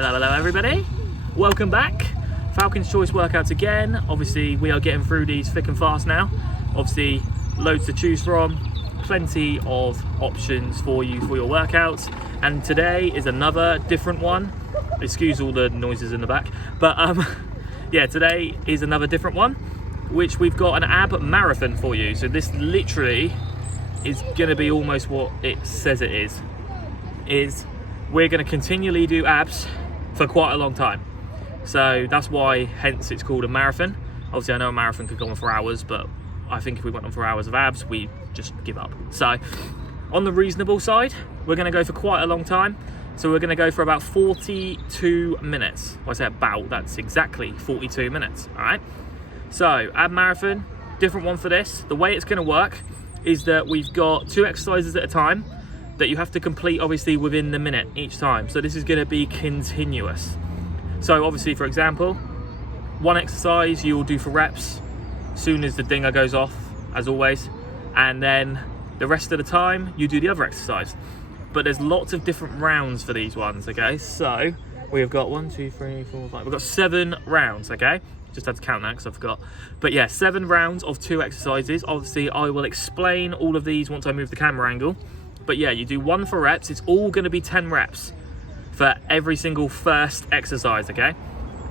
Hello everybody, welcome back. Falcon's Choice workouts again. Obviously we are getting through these thick and fast now. Obviously loads to choose from, plenty of options for you for your workouts, and today is another different one. Excuse all the noises in the back, but yeah, today is another different one, which we've got an ab marathon for you. So this literally is going to be almost what it says it is we're going to continually do abs for quite a long time. So that's why, hence it's called a marathon. Obviously I know a marathon could go on for hours, but I think if we went on for hours of abs, we just give up. So on the reasonable side, we're going to go for quite a long time. So we're going to go for about 42 minutes. Well, I say about, that's exactly 42 minutes, all right? So ab marathon, different one for this. The way it's going to work is that we've got 2 exercises at a time that you have to complete obviously within the minute each time. So this is going to be continuous. So obviously, for example, one exercise you will do for reps as soon as the dinger goes off, as always, and then the rest of the time you do the other exercise. But there's lots of different rounds for these ones, okay? So we've got 1, 2, 3, 4, 5, we've got 7 rounds, okay? Just had to count that because I forgot. But yeah, 7 rounds of 2 exercises. Obviously I will explain all of these once I move the camera angle. But yeah, you do 1 for reps. It's all going to be 10 reps for every single first exercise, okay?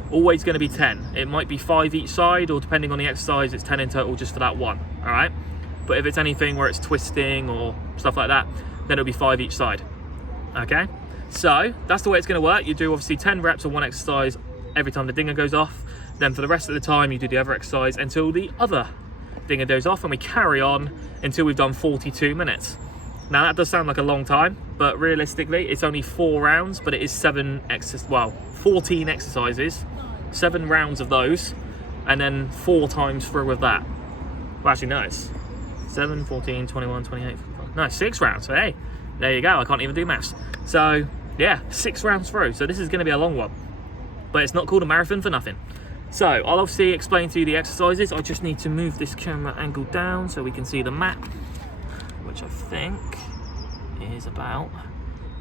Always going to be 10. It might be 5 each side, or depending on the exercise, it's 10 in total just for that one, all right? But if it's anything where it's twisting or stuff like that, then it'll be 5 each side, okay? So that's the way it's going to work. You do obviously 10 reps of one exercise every time the dinger goes off. Then for the rest of the time, you do the other exercise until the other dinger goes off, and we carry on until we've done 42 minutes. Now that does sound like a long time, but realistically it's only 4 rounds, but it is 14 exercises, 7 rounds of those, and then 4 times through with that. Well, actually no, it's 7, 14, 21, 28, 45. No, 6 rounds. So hey, there you go, I can't even do maths. So yeah, 6 rounds through. So this is going to be a long one, but it's not called a marathon for nothing. So I'll obviously explain to you the exercises. I just need to move this camera angle down so we can see the map, which I think is about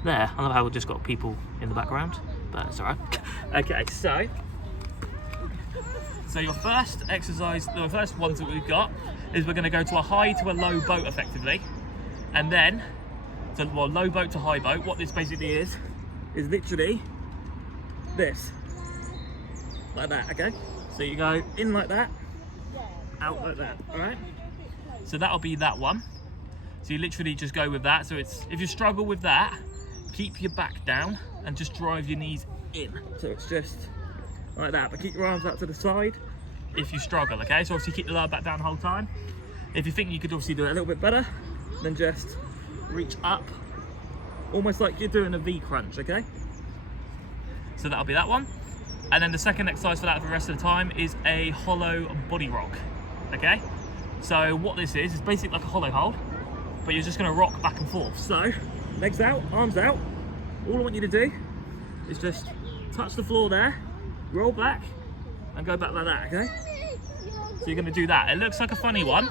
there. I love how we've just got people in the background, but it's all right. Okay, so your first exercise, the first ones that we've got is we're going to go to a high to a low boat effectively, and then low boat to high boat. What this basically is literally this, like that, okay? So you go in like that, out like that, all right? So that'll be that one. So you literally just go with that. So it's, if you struggle with that, keep your back down and just drive your knees in. So it's just like that, but keep your arms out to the side if you struggle, okay? So obviously keep the lower back down the whole time. If you think you could obviously do it a little bit better, then just reach up, almost like you're doing a V crunch, okay? So that'll be that one. And then the second exercise for that for the rest of the time is a hollow body rock, okay? So what this is basically like a hollow hold, but you're just going to rock back and forth. So legs out, arms out. All I want you to do is just touch the floor there, roll back, and go back like that, okay? So you're going to do that. It looks like a funny one,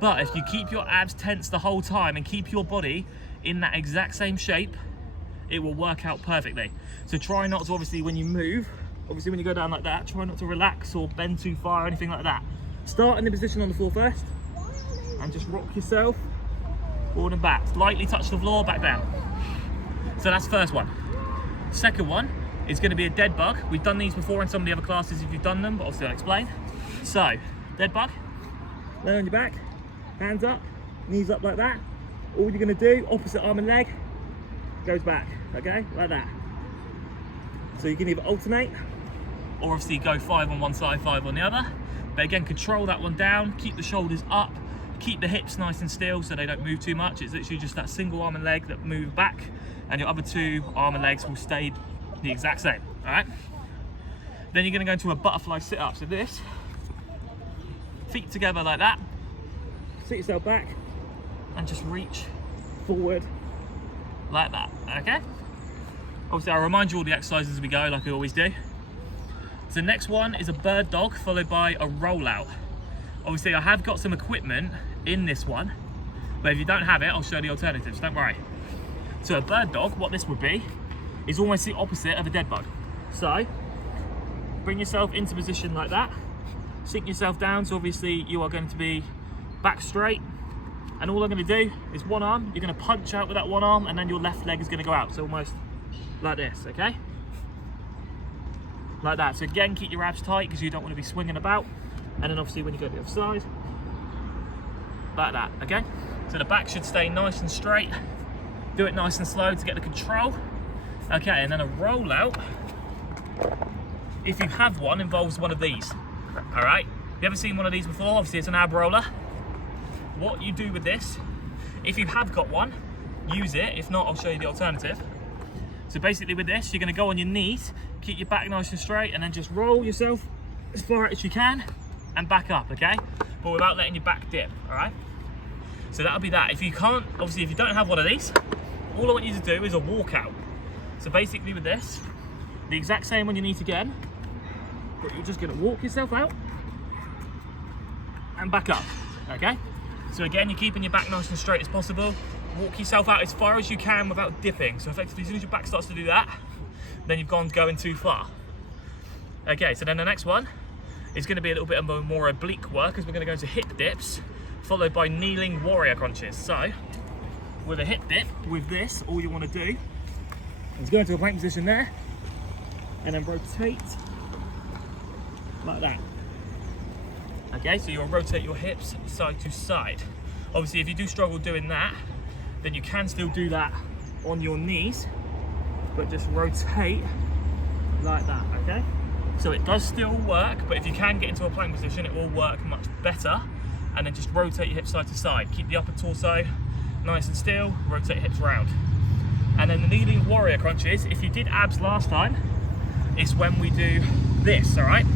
but if you keep your abs tense the whole time and keep your body in that exact same shape, it will work out perfectly. So try not to, obviously when you move, obviously when you go down like that, try not to relax or bend too far or anything like that. Start in the position on the floor first, and just rock yourself forward and back. Lightly touch the floor, back down. So that's the first one. Second one is going to be a dead bug. We've done these before in some of the other classes if you've done them, but obviously I'll explain. So, dead bug, lay on your back, hands up, knees up like that. All you're going to do, opposite arm and leg, goes back, okay, like that. So you can either alternate, or obviously go 5 on one side, 5 on the other. But again, control that one down, keep the shoulders up, keep the hips nice and still so they don't move too much. It's literally just that single arm and leg that move back, and your other 2 arm and legs will stay the exact same, all right? Then you're gonna go into a butterfly sit-up. So this, feet together like that, sit yourself back, and just reach forward like that, okay? Obviously I'll remind you all the exercises as we go, like I always do. So the next one is a bird dog, followed by a rollout. Obviously I have got some equipment in this one, but if you don't have it, I'll show the alternatives, don't worry. So a bird dog, what this would be, is almost the opposite of a dead bug. So bring yourself into position like that, sink yourself down, so obviously you are going to be back straight, and all I'm going to do is one arm, you're going to punch out with that one arm, and then your left leg is going to go out, so almost like this, okay? Like that. So again, keep your abs tight because you don't want to be swinging about, and then obviously when you go to the other side, like that, okay? So the back should stay nice and straight. Do it nice and slow to get the control. Okay, and then a roll out, if you have one, involves one of these. All right, you ever seen one of these before? Obviously it's an ab roller. What you do with this, if you have got one, use it. If not, I'll show you the alternative. So basically with this, you're gonna go on your knees, keep your back nice and straight, and then just roll yourself as far out as you can and back up, okay? But without letting your back dip, all right? So that'll be that. If you can't, obviously if you don't have one of these, all I want you to do is a walkout. So basically with this, the exact same on your knees again, but you're just gonna walk yourself out and back up, okay? So again, you're keeping your back nice and straight as possible. Walk yourself out as far as you can without dipping. So effectively, as soon as your back starts to do that, then you've going too far. Okay, so then the next one is gonna be a little bit of more oblique work, as we're gonna go into hip dips, followed by kneeling warrior crunches. So with a hip dip, with this, all you wanna do is go into a plank position there, and then rotate like that. Okay, so you'll rotate your hips side to side. Obviously, if you do struggle doing that, then you can still do that on your knees, but just rotate like that, okay? So it does still work, but if you can get into a plank position, it will work much better. And then just rotate your hips side to side. Keep the upper torso nice and still, rotate your hips round. And then the kneeling warrior crunches, if you did abs last time, it's when we do this, all right?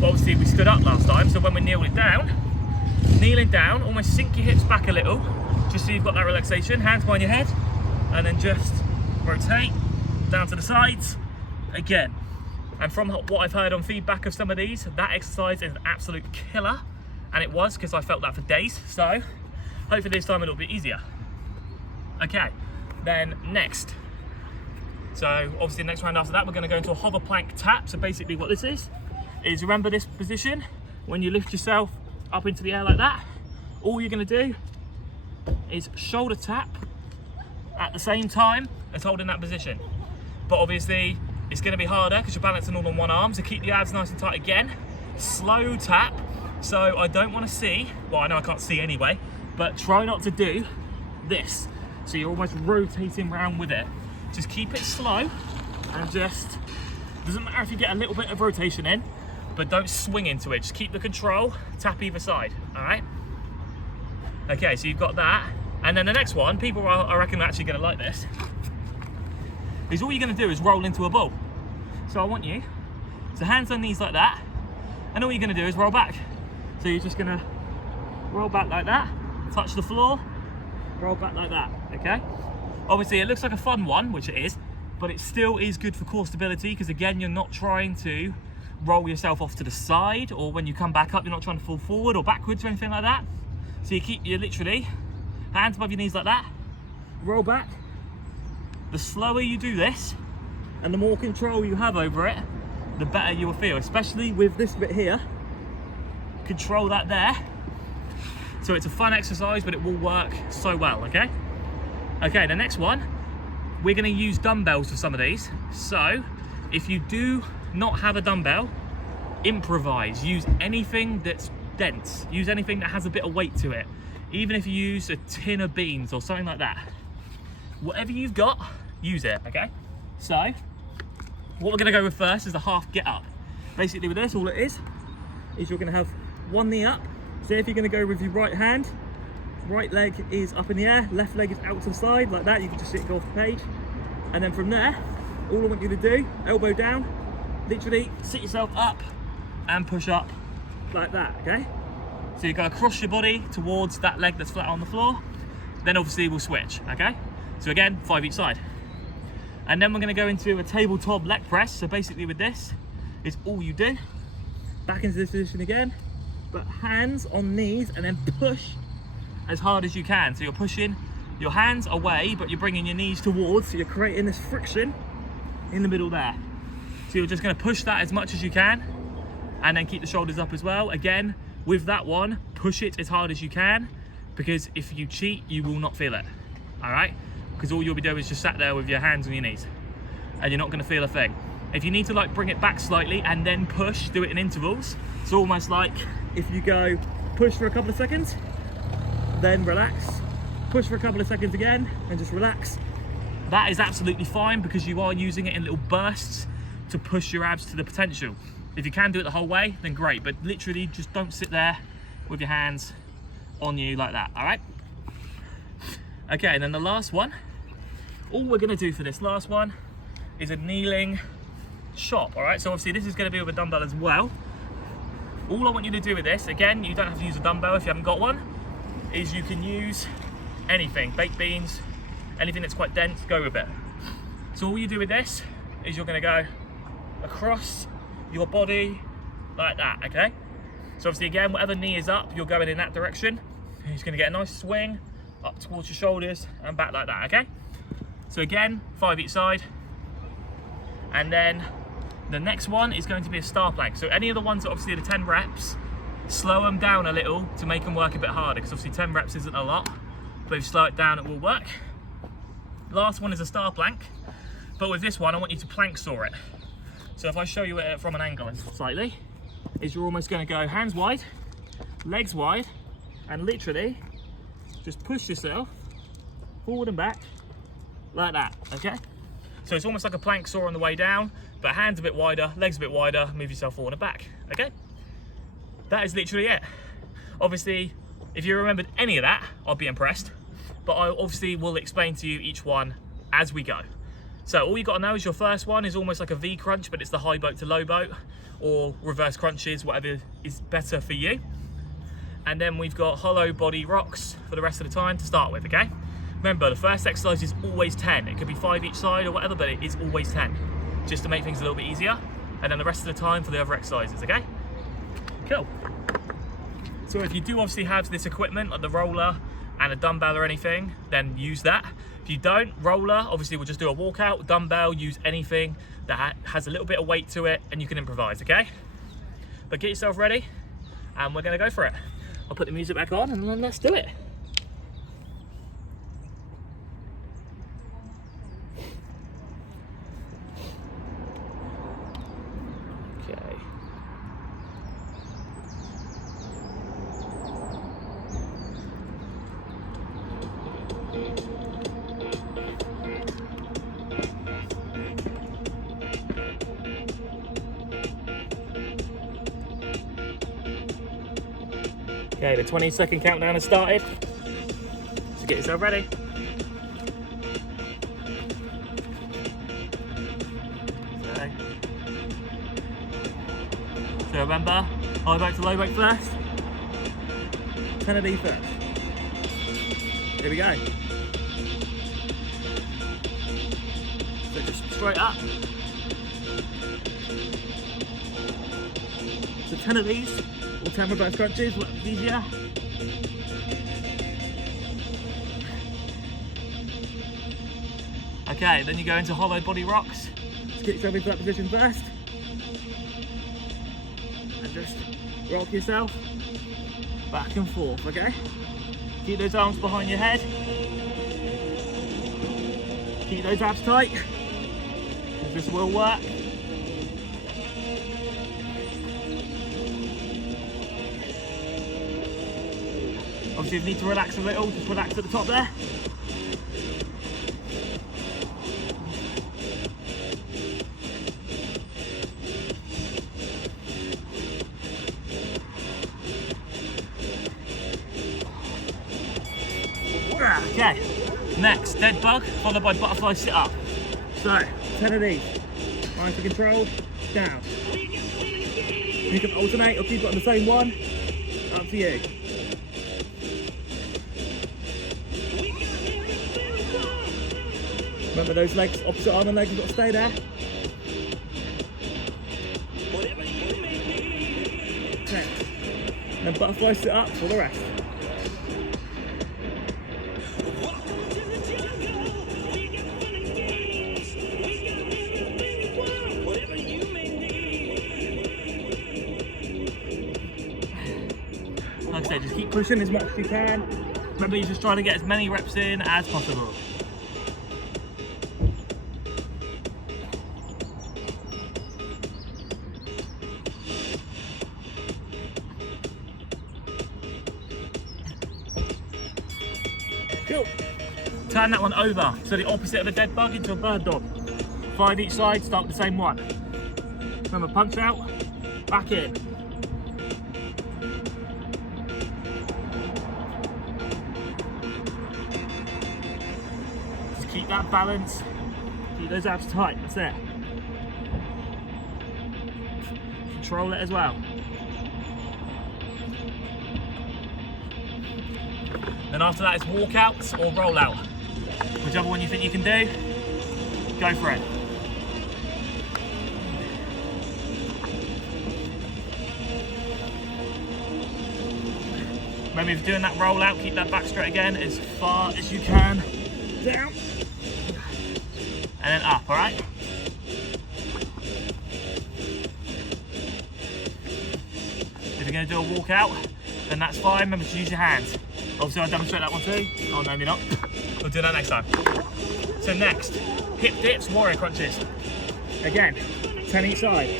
Well, obviously we stood up last time, so when we kneeling down, almost sink your hips back a little, just so you've got that relaxation, hands behind your head, and then just rotate down to the sides again. And from what I've heard on feedback of some of these, that exercise is an absolute killer, and it was, because I felt that for days, so hopefully this time it'll be easier. Okay, then next. So obviously the next round after that, we're gonna go into a hover plank tap. So basically what this is remember this position, when you lift yourself up into the air like that, all you're gonna do is shoulder tap at the same time as holding that position. But obviously it's gonna be harder because you're balancing all on one arm, so keep the abs nice and tight again. Slow tap, so I don't wanna see, well I know I can't see anyway, but try not to do this. So you're almost rotating around with it. Just keep it slow and just, doesn't matter if you get a little bit of rotation in, but don't swing into it. Just keep the control, tap either side, all right? Okay, so you've got that. And then the next one, people are, I reckon, are actually gonna like this, is all you're gonna do is roll into a ball. So I want you to hands on knees like that, and all you're gonna do is roll back. So you're just gonna roll back like that, touch the floor, roll back like that, okay? Obviously it looks like a fun one, which it is, but it still is good for core stability, because again, you're not trying to roll yourself off to the side, or when you come back up, you're not trying to fall forward or backwards or anything like that. So you literally, hands above your knees like that, roll back. The slower you do this, and the more control you have over it, the better you will feel, especially with this bit here. Control that there. So it's a fun exercise, but it will work so well, okay? Okay, the next one, we're gonna use dumbbells for some of these. So if you do not have a dumbbell, improvise. Use anything that's dense. Use anything that has a bit of weight to it. Even if you use a tin of beans or something like that. Whatever you've got, use it, okay? So what we're gonna go with first is the half get up. Basically with this, all it is you're gonna have one knee up. So if you're gonna go with your right hand, right leg is up in the air, left leg is out to the side, like that. You can just sit go off the page. And then from there, all I want you to do, elbow down, literally sit yourself up and push up like that, okay? So you go across your body towards that leg that's flat on the floor. Then obviously we'll switch, okay? So again, 5 each side. And then we're gonna go into a tabletop leg press. So basically with this, is all you do. Back into this position again, but hands on knees and then push as hard as you can. So you're pushing your hands away, but you're bringing your knees towards, so you're creating this friction in the middle there. So you're just going to push that as much as you can, and then keep the shoulders up as well. Again, with that one, push it as hard as you can, because if you cheat, you will not feel it. All right? Because all you'll be doing is just sat there with your hands on your knees, and you're not going to feel a thing. If you need to like bring it back slightly and then push, do it in intervals. It's almost like if you go push for a couple of seconds, then relax, push for a couple of seconds again, and just relax. That is absolutely fine, because you are using it in little bursts to push your abs to the potential. If you can do it the whole way, then great, but literally just don't sit there with your hands on you like that, all right? Okay, and then the last one, all we're gonna do for this last one is a kneeling chop, all right? So obviously this is gonna be with a dumbbell as well. All I want you to do with this, again, you don't have to use a dumbbell if you haven't got one, is you can use anything, baked beans, anything that's quite dense, go with it. So all you do with this is you're gonna go across your body like that, okay? So obviously again, whatever knee is up, you're going in that direction. You're just gonna get a nice swing up towards your shoulders and back like that, okay? So again, 5 each side. And then the next one is going to be a star plank. So any of the ones that obviously are the 10 reps, slow them down a little to make them work a bit harder, because obviously 10 reps isn't a lot, but if you slow it down, it will work. Last one is a star plank, but with this one, I want you to plank saw it. So if I show you it from an angle slightly, is you're almost going to go hands wide, legs wide, and literally just push yourself forward and back like that, okay? So it's almost like a plank saw on the way down, but hands a bit wider, legs a bit wider, move yourself forward and back, okay? That is literally it. Obviously, if you remembered any of that, I'll be impressed, but I obviously will explain to you each one as we go. So all you got to know is your first one is almost like a V crunch, but it's the high boat to low boat, or reverse crunches, whatever is better for you. And then we've got hollow body rocks for the rest of the time to start with, okay? Remember, the first exercise is always 10. It could be 5 each side or whatever, but it is always 10, just to make things a little bit easier. And then the rest of the time for the other exercises, okay? Cool. So if you do obviously have this equipment, like the roller and a dumbbell or anything, then use that. If you don't, roller, obviously we'll just do a walkout. Dumbbell, use anything that has a little bit of weight to it, and you can improvise, okay? But get yourself ready, and we're gonna go for it. I'll put the music back on, and then let's do it. Okay. Okay, the 20-second countdown has started. So get yourself ready. So remember, high back to low back first. 10 of these first. Here we go. So just straight up. So 10 of these. Or 10 reverse crunches, whatever's easier. Okay, then you go into hollow body rocks. Just get yourself into that position first. And just rock yourself back and forth, okay? Keep those arms behind your head. Keep those abs tight. This will work. Obviously, if you need to relax a little, just relax at the top there. Okay, next, dead bug, followed by butterfly sit up. So, 10 of these. Mind to control, down. You can alternate or keep it on the same one. Up to you. Remember those legs, opposite arm and leg, you've got to stay there. Okay. And butterfly sit up for the rest. pushing as much as you can. Remember, you're just trying to get as many reps in as possible. Cool. Turn that one over, so the opposite of a dead bug into a bird dog. 5 each side, start with the same one. Remember, punch out, back in. Just keep that balance, keep those abs tight, that's it. Control it as well. Then after that it's walkouts or roll out. Whichever one you think you can do, go for it. Remember, if you're doing that roll out, keep that back straight again as far as you can. Down. And then up, all right? If you're gonna do a walkout, then that's fine. Remember to use your hands. Obviously, I'll demonstrate that one too. Oh, no, maybe not. We'll do that next time. So next, hip dips, warrior crunches. Again, 10 each side.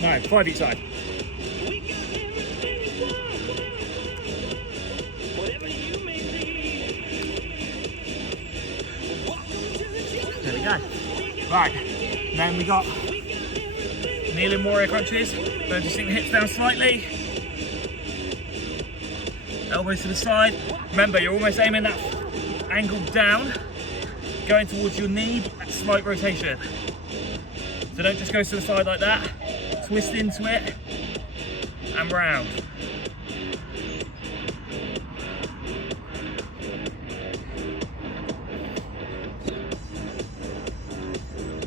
No, 5 each side. There we go. Right, then we got kneeling warrior crunches. So just sink the hips down slightly. Elbows to the side. Remember, you're almost aiming that angle down, going towards your knee, that slight rotation. So don't just go to the side like that. Twist into it and round.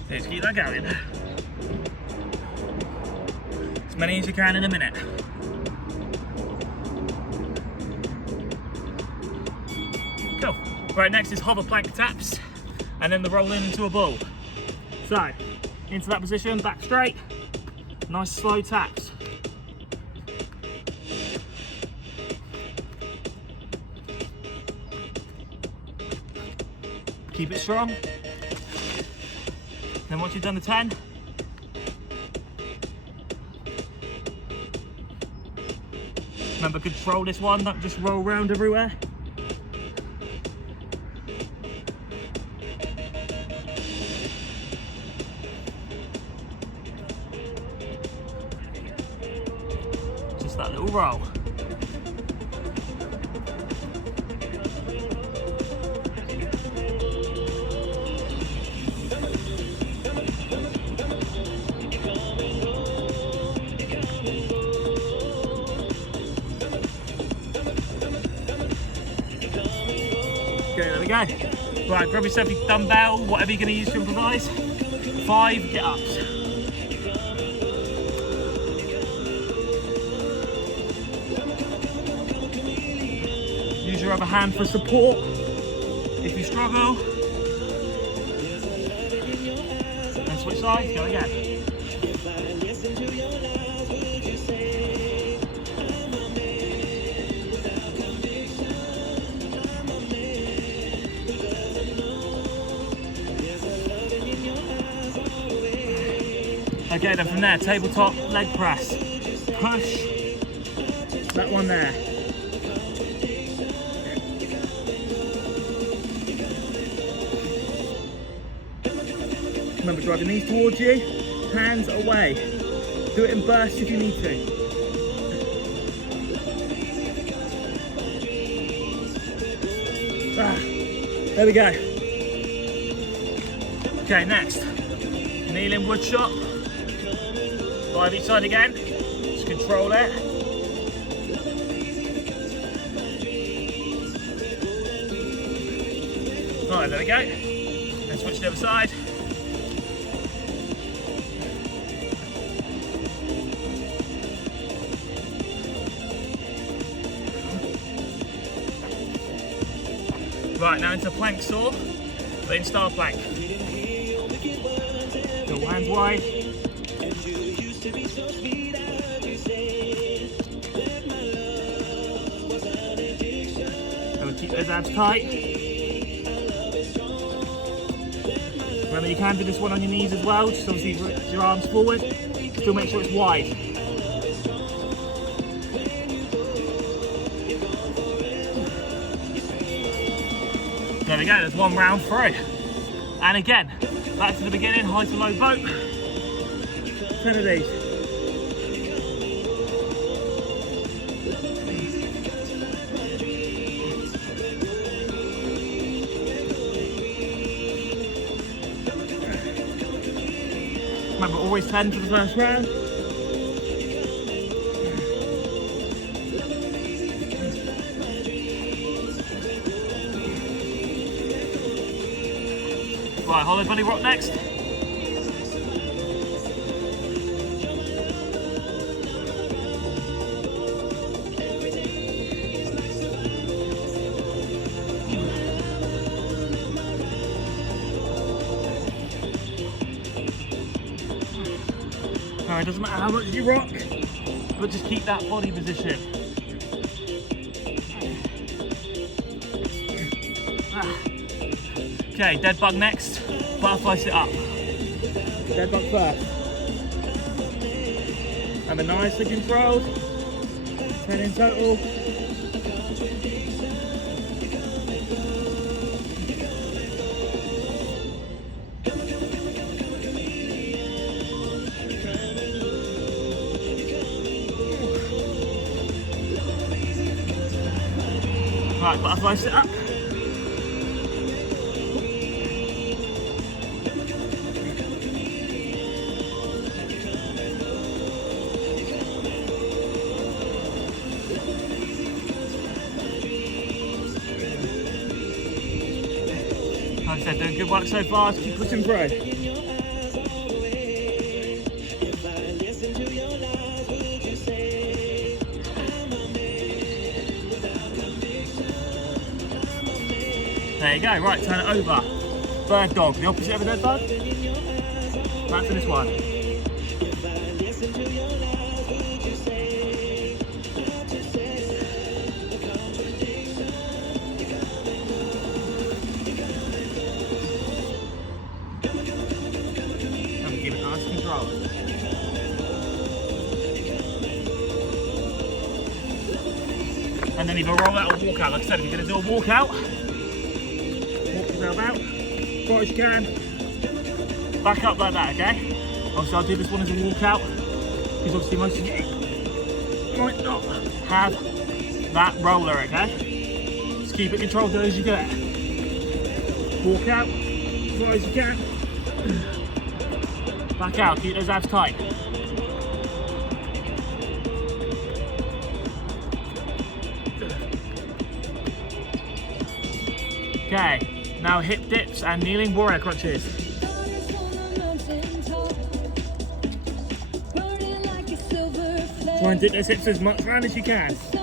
Just keep that going. As many as you can in a minute. Cool. Right, next is hover plank taps, and then the roll in into a ball. So, into that position, back straight, nice slow taps. Keep it strong. Then once you've done the 10, remember, control this one, don't just roll around everywhere. Just that little roll. Okay, there we go. Right, grab yourself your dumbbell, whatever you're going to use to improvise. 5 get-ups. Use your other hand for support if you struggle. And switch sides, go again. Okay, then from there, tabletop leg press. Push that one there. Remember, driving these towards you, hands away. Do it in bursts if you need to. There we go. Okay, next, kneeling wood shot. 5 each side again, just control it. Right, there we go. Then switch to the other side. Right, now into plank saw, then star plank. Go hands wide. those abs tight. Remember, you can do this one on your knees as well, just obviously put your arms forward. Still make sure it's wide. There we go, there's one round through. And again, back to the beginning, high to low boat. 10 of these. Remember, always 10 for the first round. Right, hollow bunny rock next. Alright, doesn't matter how much you rock, but just keep that body position. Okay, dead bug next, butterfly sit up. Dead bug first. And a nicely controlled, 10 in total. Right, butterfly sit up. Like I said, doing good work so far, just keep pushing through. There you go, right, turn it over. Bird dog, the opposite of a dead bug. Back to this one. And give it nice control. And then either roll out or walk out. Like I said, if you're going to do a walk out, yourself out, as far as you can, back up like that, okay? Obviously I'll do this one as a walk out, because obviously most of you might not have that roller, okay? Just keep it controlled as you go. Walk out, as far as you can, back out, keep those abs tight. Okay. Now hip dips and kneeling warrior crunches. Try and dip those hips as much round as you can. So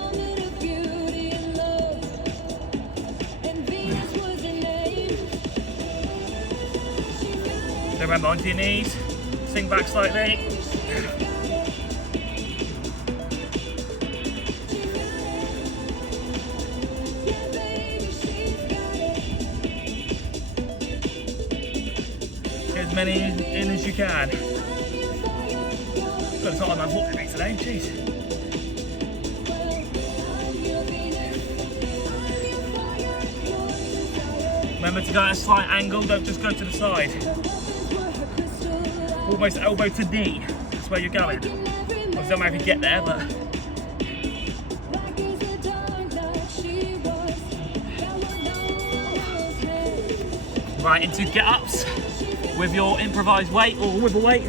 remember, onto your knees, sink back slightly. As many in as you can. God, it's not like my walk technique today, jeez. Remember to go at a slight angle, don't just go to the side. Almost elbow to knee, that's where you're going. Obviously, don't matter if you get there, but. Right, into get-ups with your improvised weight or with a weight.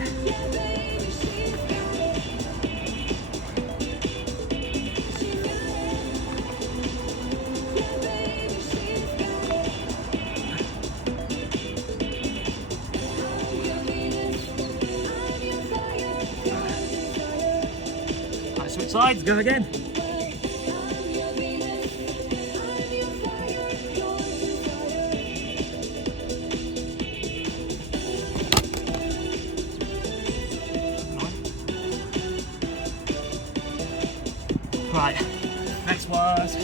Right, switch sides, go again. Right, next was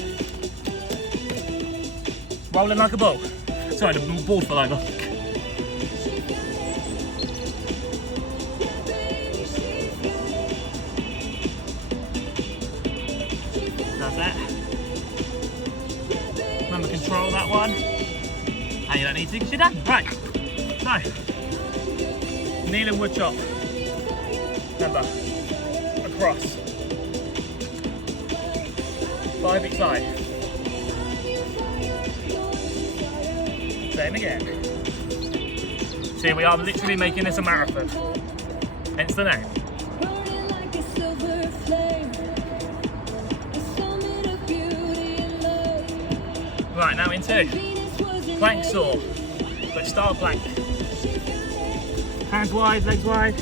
Rolling like a ball. Sorry, the ball fell over. That's it. Remember, control that one. And you don't need to because you're done. Right. So, kneel and wood chop. Remember, across. 5 each side. Same again. See, we are literally making this a marathon. Hence the name. Right, now into plank saw. Let's start plank. Hands wide, legs wide.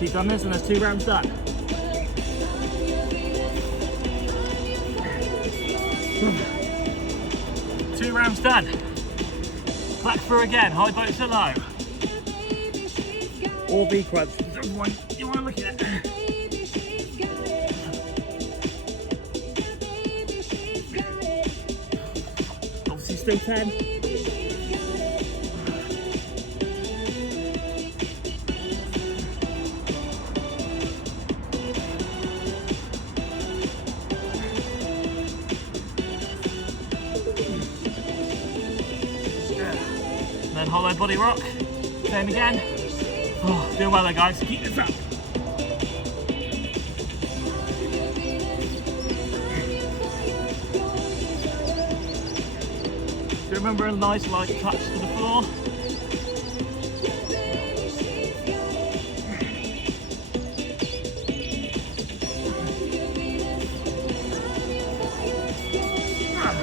Keep on this and there's 2 rounds done. Two rounds done. Back through again, high boat to low. Or V crunch, whichever one you want to look at. Obviously still 10. Then hollow body rock, same again. Oh, doing well there guys, keep this up. Do remember a nice light touch to the floor.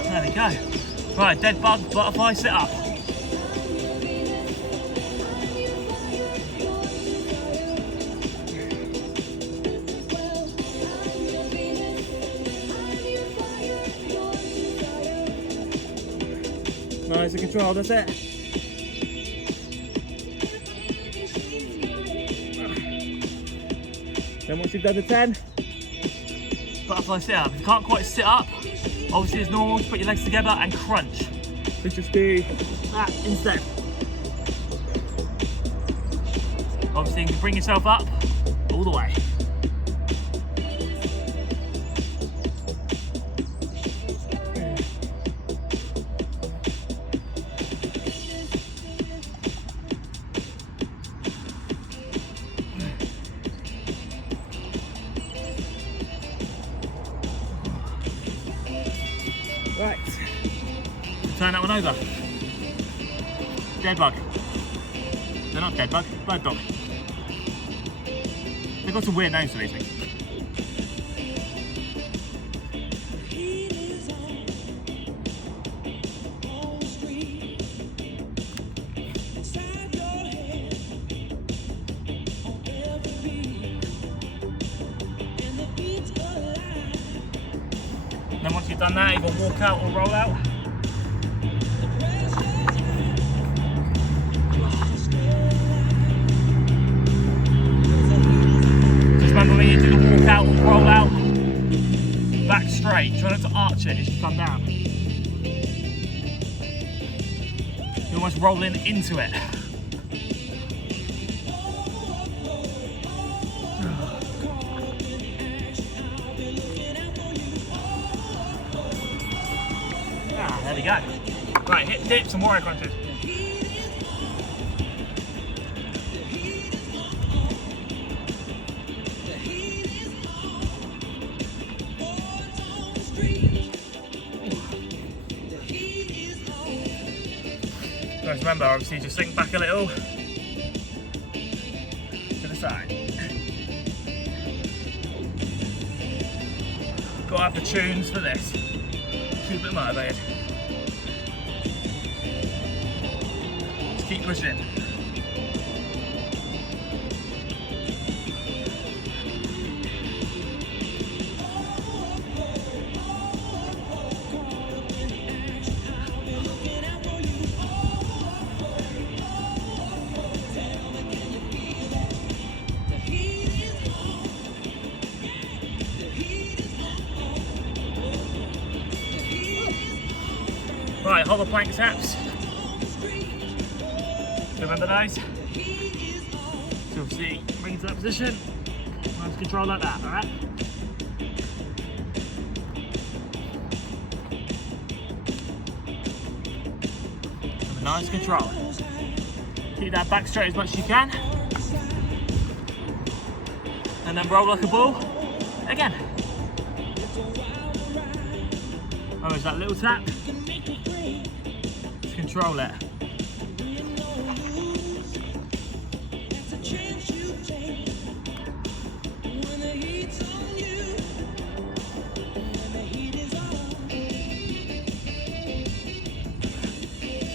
There we go. Right, dead bug, butterfly sit up. Nice and controlled, that's it. Then once you've done the 10, butterfly sit up. If you can't quite sit up, obviously it's normal to put your legs together and crunch. So just do that instead. Obviously you can bring yourself up all the way. Right, turn that one over. Dead bug. They're not dead bug, bird dog. They've got some weird names for these things. And then once you've done that, either walk out or roll out. Just remember when you do the walk out or roll out, back straight. Try not to arch it as you come down. You're almost rolling into it. There we go. Right, hit dips and warrior crunches. Guys, remember, obviously, just sink back a little to the side. Gotta have the tunes for this. Keep it motivated. Keep pushing. hover plank taps. Remember those? So obviously, bring it to that position. Nice control like that, alright? Nice control. Keep that back straight as much as you can. And then roll like a ball. Again. Oh, there's that little tap. Just control it.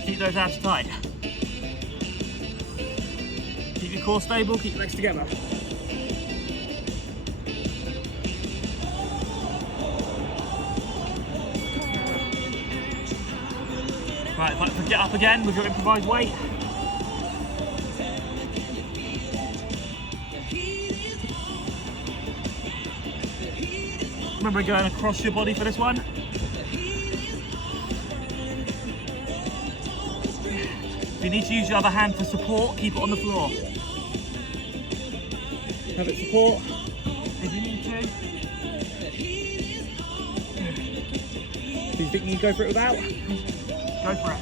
Keep those abs tight. Keep your core stable, keep your legs together. Right, if I can get up again with your improvised weight. Remember going across your body for this one. If you need to use your other hand for support, keep it on the floor. Have it support if you need to. If you think you can go for it without, go for it.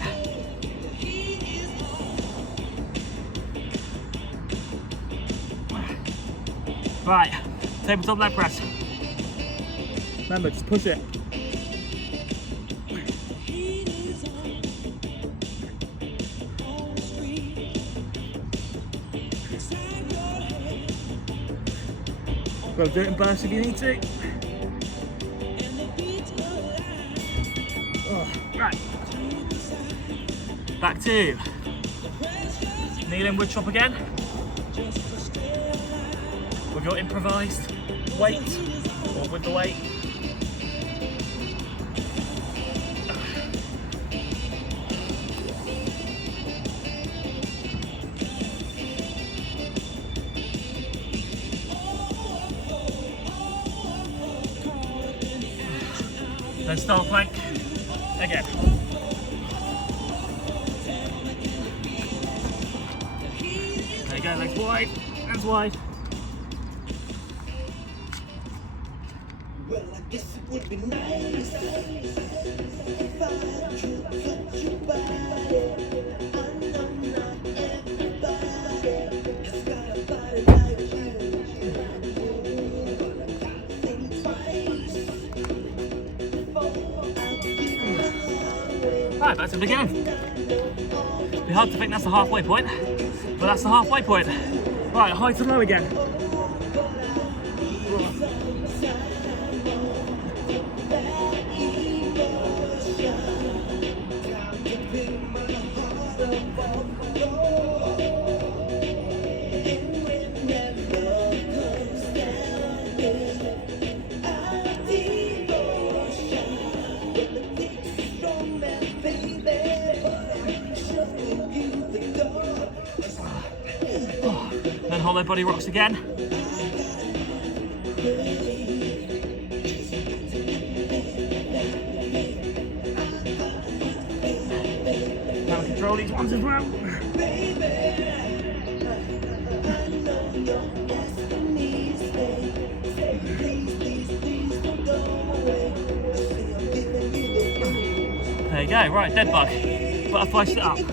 Right, tabletop leg press. Remember, just push it. Go do it in bursts if you need to. Oh, right. Back to kneeling wood chop again. With your improvised weight, or with the weight. Then star plank again. There you go, legs wide, hands wide. Well, I guess it would be nice if I could touch your body. I know not everybody has got a body like you. Think twice before I Right, back to the beginning. It'd be hard to think that's the halfway point, but that's the halfway point. Right, high to low again. Then hollow body rocks again. Now we control these ones as well. There you go, right, dead bug. Butterfly sit up. Let's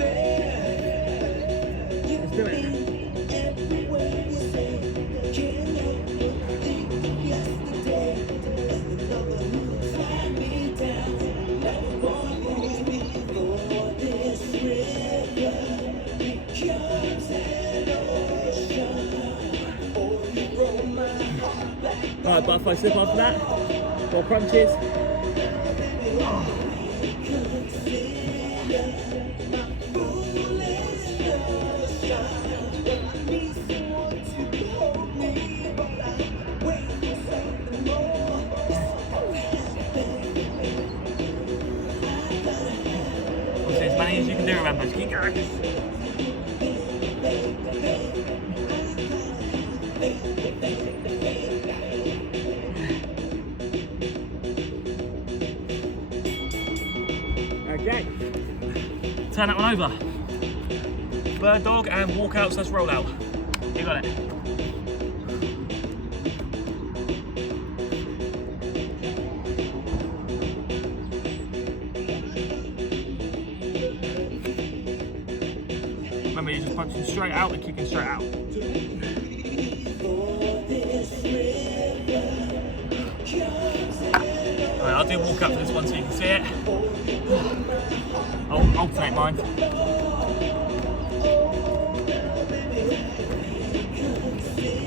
do it. Alright, butterfly slip after that. More crunches. As many as you can do, remember, just keep going. Okay. turn that one over. Bird dog and walk out / roll out. You got it. Remember, you're just punching straight out and kicking straight out. Alright, I'll do a walk up for this one so you can see it. I'll alternate mine.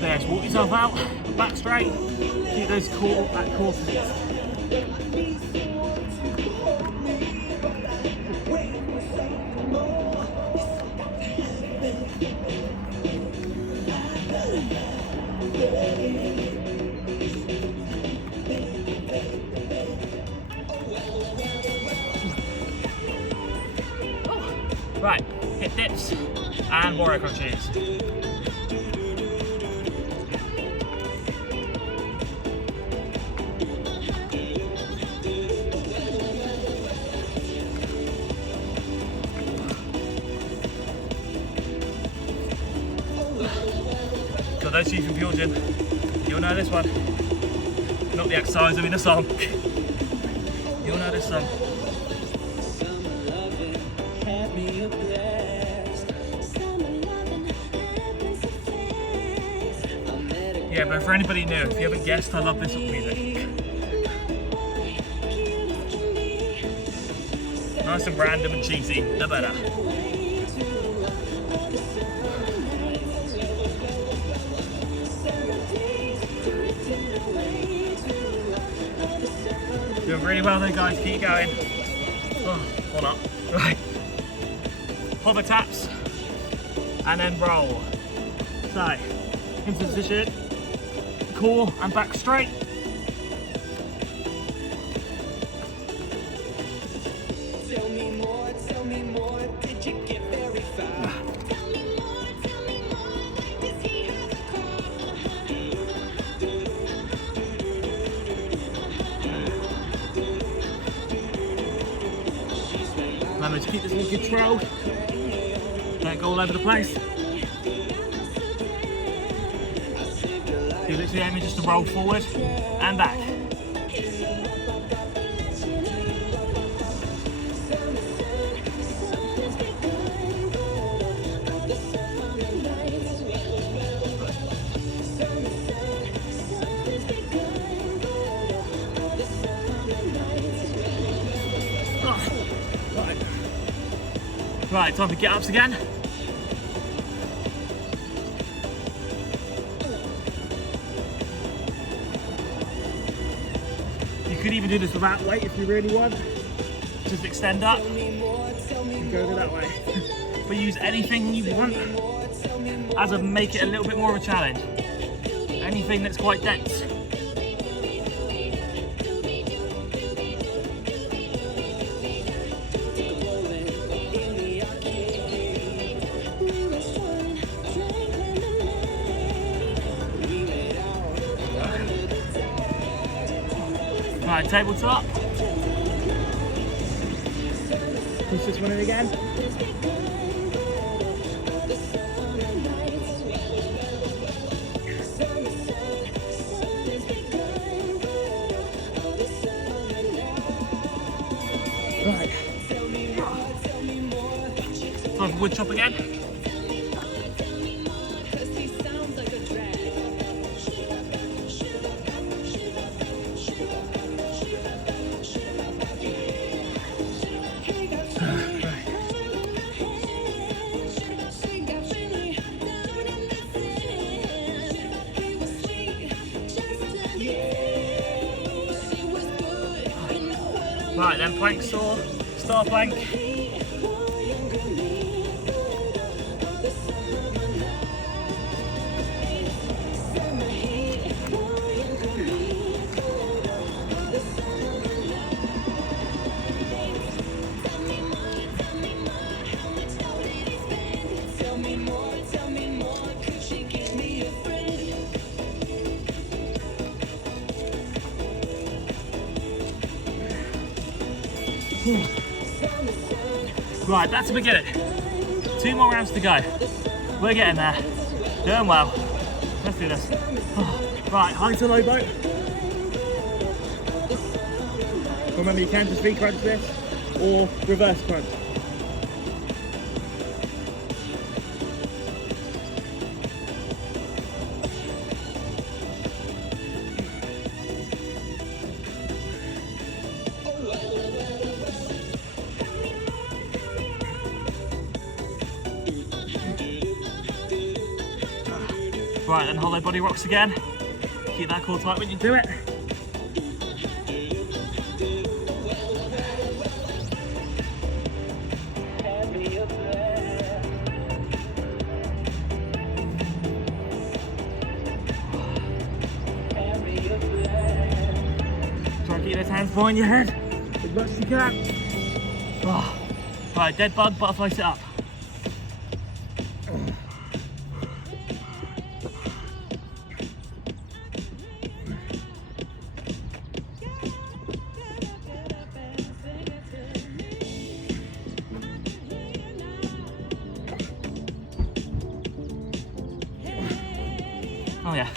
There, just walk yourself out, back straight, keep those core positions. Right, hip dips and warrior crunches. So those of you from Georgian, you'll know this one. Not the exercise, I mean the song. You'll know this song. Yeah, but for anybody new, if you haven't guessed, I love this sort of music. Nice and random and cheesy, the better. Doing really well there, guys. Keep going. Oh, one up. Right. Hover taps and then roll. So, into position. Core and back straight. Tell me more, did you get very far? Tell me more, does he have a car? Remember to keep this in control. Don't go all over the place. You're literally aiming just to roll forward and back. Right, time for get-ups again. You could even do this without weight if you really want. Just extend up and go that way. But use anything you want as a make it a little bit more of a challenge. Anything that's quite dense. Right, tabletop. Push this one in again. Right. Time for wood chop again. Right, then plank saw, star plank. Right, back to beginning. 2 more rounds to go. We're getting there. Doing well. Let's do this. Right, high to low boat. Remember, you can just V-crunch this or reverse crunch. Right, and hollow body rocks again. Keep that core tight when you do it. Try and keep those hands behind your head as much as you can. Oh. Right, dead bug, butterfly sit up. Oh yeah.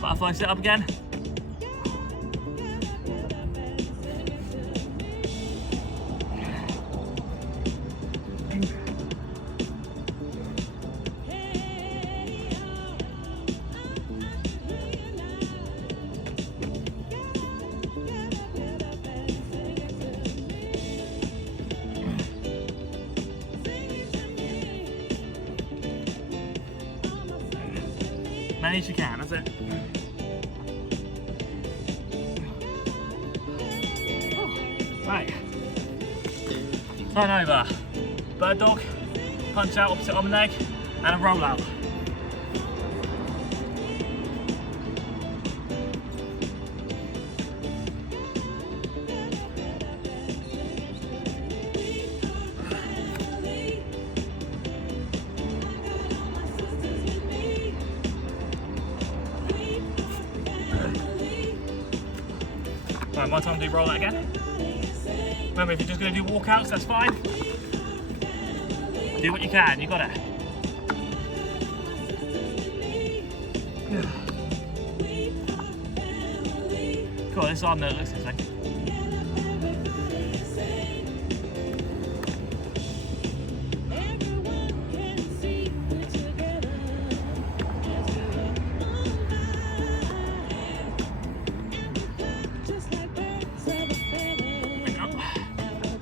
Butterfly sit up again. Many as you can, that's it. Right. Turn over. Bird dog, punch out opposite arm and leg, and a roll out. Right, my time to do roll out again. Remember, if you're just going to do walkouts, that's fine. Do what you can, you got it. Cool, this arm there looks this way.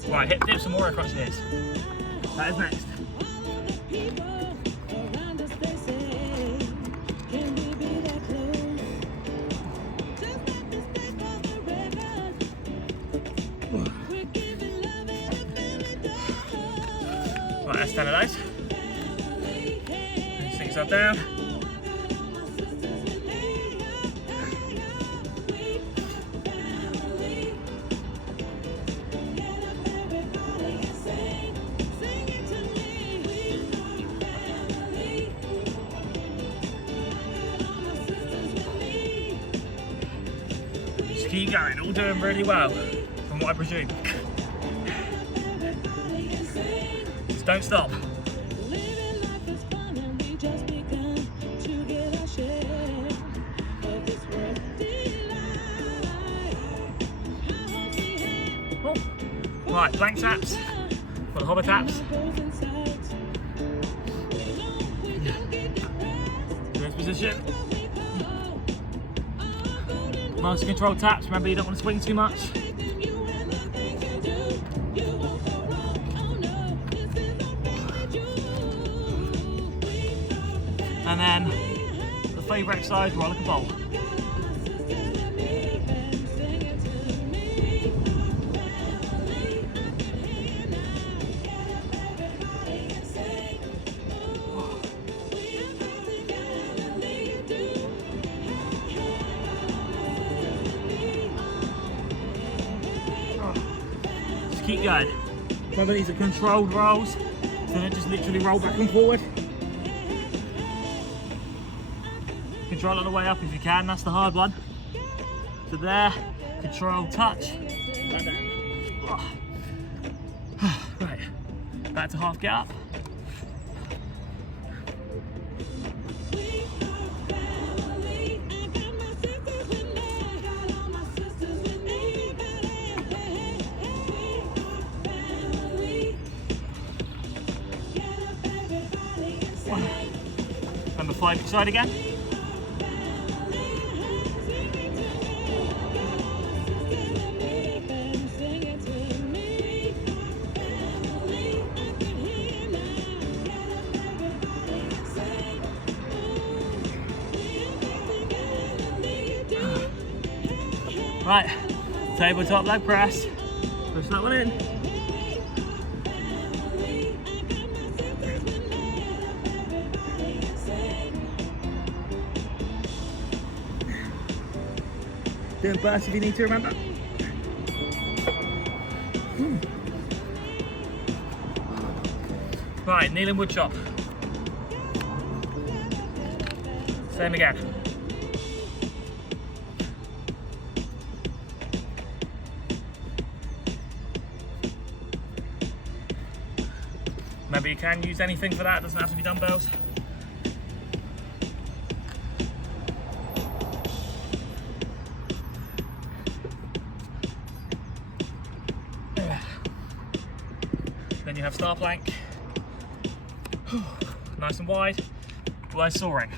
Right, hip dips and more crotches. That is next. Right, let's standardise. Sit yourself down. Keep going, all doing really well, from what I presume. Just don't stop. Oh. Right, plank taps, for the hobber taps. Next position. Motion control taps, remember you don't want to swing too much. And then the favourite exercise, roll like a bowl. Keep going. Remember, these are controlled rolls, so don't just literally roll back and forward. Control on the way up if you can, that's the hard one. So there, control, touch, and down. back to half get up. Number 5 each side again. Right, tabletop leg press. Push that one in. Doing bursts if you need to, remember. Right, kneeling wood chop. Same again. Remember, you can use anything for that, it doesn't have to be dumbbells. Then you have star plank. Nice and wide, while soaring.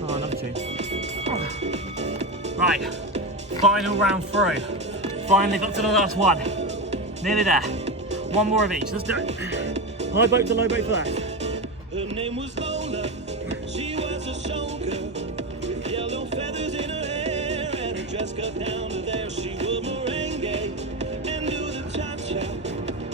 Number 2. Right, final round through. Finally got to the last one. Nearly there. One more of each, let's do it. High boat to low boat for that. Her name was Lola, she was a showgirl with yellow feathers in her hair and her dress cut down to there. She would merengue and do the cha-cha,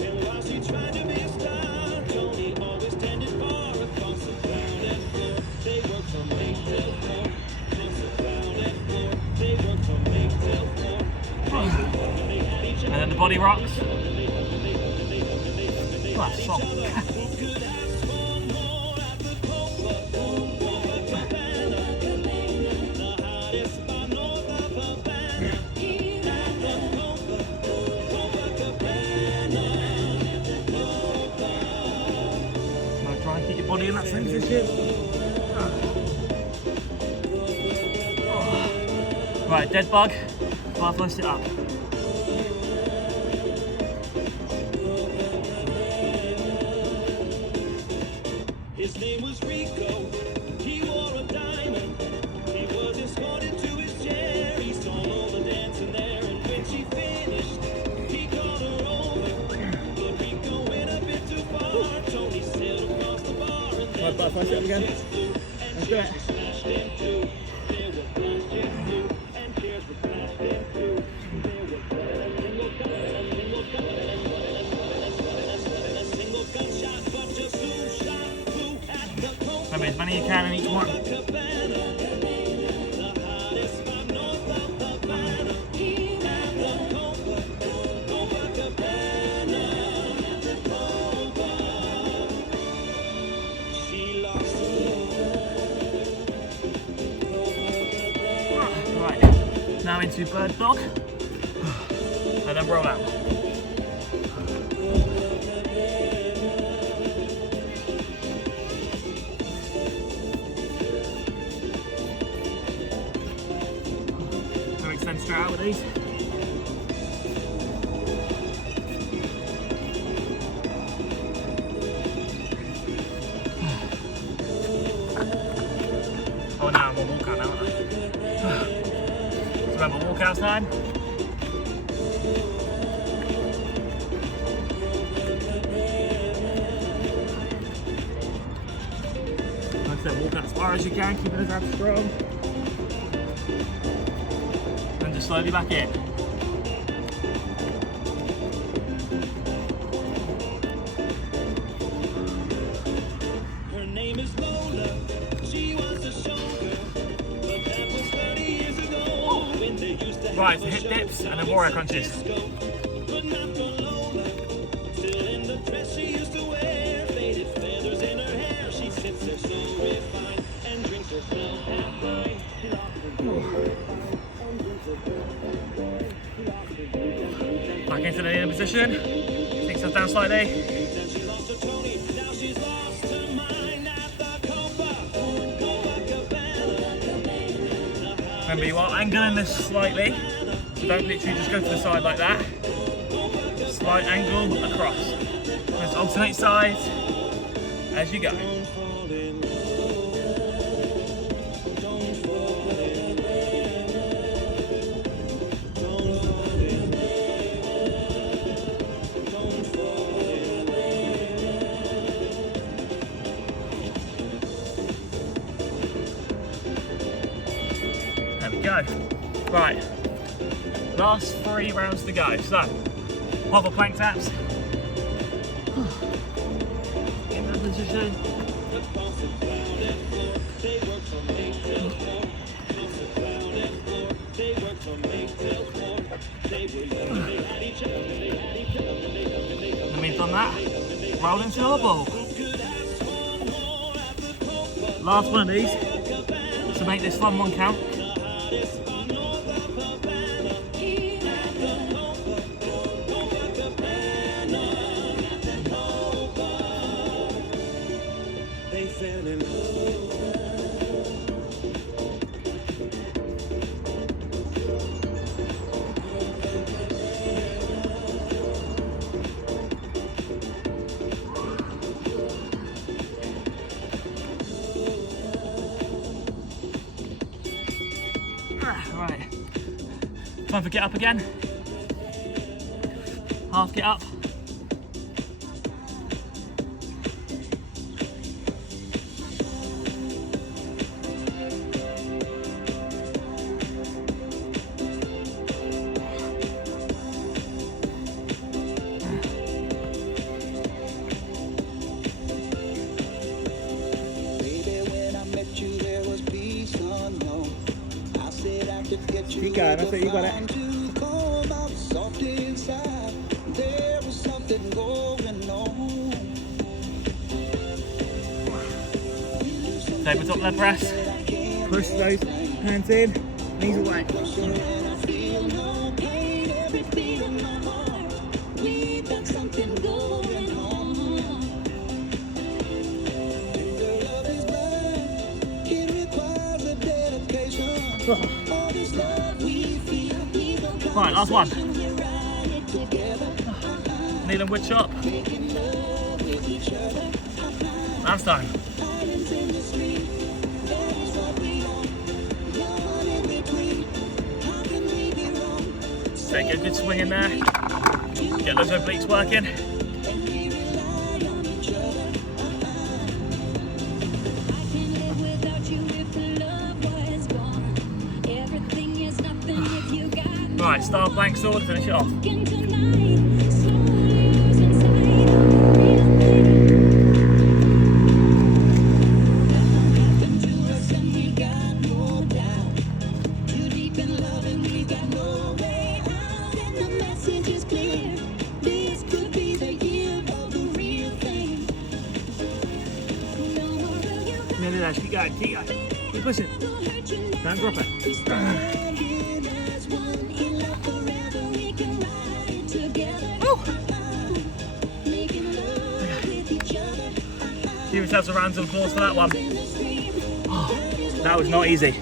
and while she tried to be a star, Tony always tended far across the ground and floor. They worked from 8 till 4, across the ground and floor. They worked from 8 till 4. And then the body rocks. Oh, that's soft. Try and keep your body in that same position. Right, dead bug. Half lift it up. His name was Rico, he wore a diamond, he was escorted to his chair, he saw Lola dancing there, and when she finished, he called her over, but Rico went a bit too far, Tony sailed across the bar, and then the again. chairs flew, and chairs were smashed in two, there were glass chairs flew, and chairs were smashed in two, there were a single gunshot, but just 2 shots. Remember, as many as you can in each one. Right, now into bird dog, and then roll out. Extend straight out with these. Oh, now I'm on walkout now, aren't I? So remember, walkout time. Like I said, walk out as far as you can, keeping the abs strong. And just slowly back in. Her name is Lola, she was a showgirl, but that was 30 years ago when they used to have Right, so hip dips and then warrior crunches. Back into the kneeling position. Takes us down slightly. Remember, you are angling this slightly, so don't literally just go to the side like that. Slight angle across. Just alternate sides as you go. There we go. Right, last 3 rounds to go. So, hover plank taps. In that position. When we've done that, roll into a ball. Last one of these to make this fun one count. Right, time for get up again. Half get up. Keep going, that's it, you got it. Tabletop leg press. Push those hands in, knees away. Right, last one. Kneel and wood chop. Last time. Take a good swing in there. Get those obliques working. Right, star plank sword, finish it off. Nearly there, keep going, keep pushing. Don't drop it. Give yourselves a round of applause for that one. Oh, that was not easy.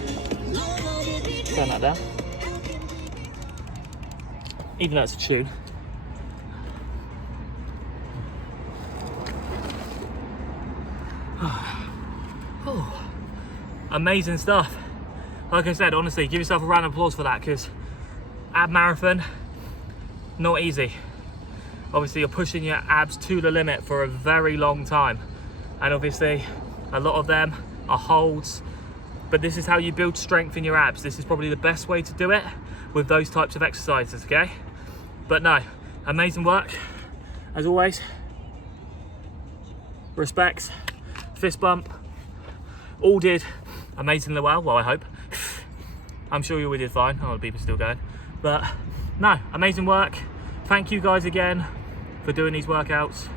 Turn that down. Even though it's a tune. Oh, amazing stuff. Like I said, honestly, give yourself a round of applause for that, because ab marathon, not easy. Obviously, you're pushing your abs to the limit for a very long time. And obviously, a lot of them are holds, but this is how you build strength in your abs. This is probably the best way to do it with those types of exercises, okay? But no, amazing work, as always. Respects, fist bump, all did amazingly well, I hope. I'm sure you all did fine. Oh, the beeper's still going. But no, amazing work. Thank you guys again for doing these workouts.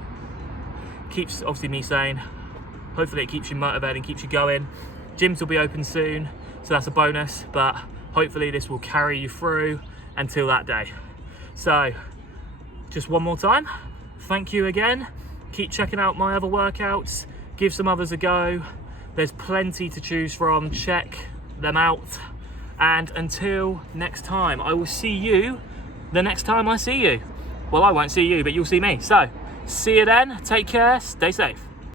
Keeps obviously me sane. Hopefully it keeps you motivated and keeps you going. Gyms will be open soon, so that's a bonus, but hopefully this will carry you through until that day. So just one more time, thank you again. Keep checking out my other workouts, give some others a go. There's plenty to choose from, check them out. And until next time, I will see you the next time I see you. Well, I won't see you, but you'll see me. So see you then, take care, stay safe.